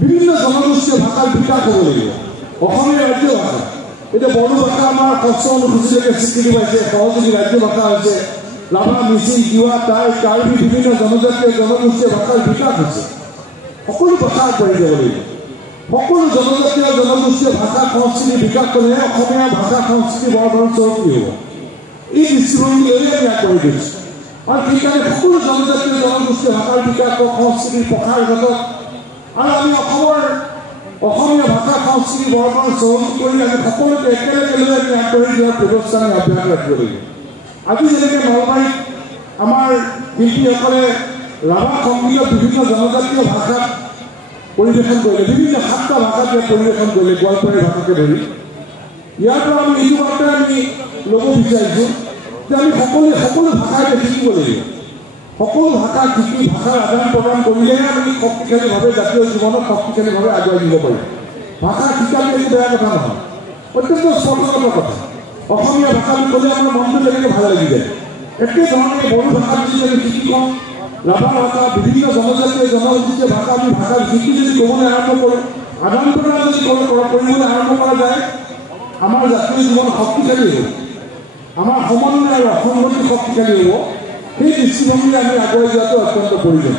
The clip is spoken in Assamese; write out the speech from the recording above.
বিভিন্ন জনগোষ্ঠীয় ভাষাৰ বিকাশ হ'ব লাগিব অসমীয়া ৰাজ্য ভাষা এতিয়া বড়ো ভাষা আমাৰ কষ্ট অনুসূচীলৈকে স্বীকৃতি পাইছে সহযোগী ৰাজ্য ভাষা হৈছে লাভা মিচিং তিৱা টাই কাৰ্বি বিভিন্ন জনজাতীয় জনগোষ্ঠীয় ভাষাৰ বিকাশ হৈছে সকলো ভাষা আগবাঢ়ি যাব লাগিব সকলো জনজাতীয় জনগোষ্ঠীয় ভাষা সংস্কৃতি বিকাশ কৰিলে অসমীয়া ভাষা সংস্কৃতি বৰ্ধন চৰকি হ'ব এই দৃষ্টিভংগী লৈ আমি আগবাঢ়ি গৈছোঁ আৰু সেইকাৰণে সকলো জনজাতীয় জনগোষ্ঠীয় ভাষাৰ বিকাশ সংস্কৃতিৰ প্ৰসাৰ ঘটক আৰু আমি অসমীয়া ভাষা সংস্কৃতি বৰ্ধন চৰকি কৰি আমি সকলোকে একেলগে লৈ আমি আগবাঢ়ি যোৱাৰ ব্যৱস্থা আমি অব্যাহত ৰাখিব লাগিব আজি যেনেকৈ নলবাৰীত আমাৰ শিল্পীসকলে ৰাভা সংগীতৰ বিভিন্ন জনজাতীয় ভাষাত পৰিৱেশন কৰিলে বিভিন্ন 7টা ভাষাত পৰিৱেশন কৰিলে গোৱালপাৰী ভাষাকে ধৰি ইয়াৰ পৰা আমি এইটো বাৰ্তা আমি ল'ব বিচাৰিছোঁ যে আমি সকলো ভাষাতে শিকিব লাগিব সকলো ভাষা শিকি ভাষাৰ আদান প্ৰদান কৰিলেহে আমি শক্তিশালীভাৱে জাতীয় জীৱনত শক্তিশালীভাৱে আগুৱাই নিব পাৰিম ভাষা শিকাটো একো বেয়া কথা নহয় অত্যন্ত স্পষ্টগত কথা অসমীয়া ভাষা ক'লে আমাৰ মনটো যেনেকৈ ভাল লাগি যায় একেধৰণে বড়ো ভাষা যদি আমি শিকি কওঁ ৰাভা ভাষা বিভিন্ন জনজাতীয় জনগোষ্ঠীয় ভাষা আমি ভাষা শিকি যদি ক'বলৈ আৰম্ভ কৰোঁ আদান প্ৰদান যদি কৰিবলৈ আৰম্ভ কৰা যায় আমাৰ জাতীয় জীৱন শক্তিশালী হ'ব আমাৰ সমন্বয় আৰু অসংগতি শক্তিশালী হ'ব সেই দৃষ্টিভংগী আমি আগুৱাই যোৱাটো অত্যন্ত প্ৰয়োজন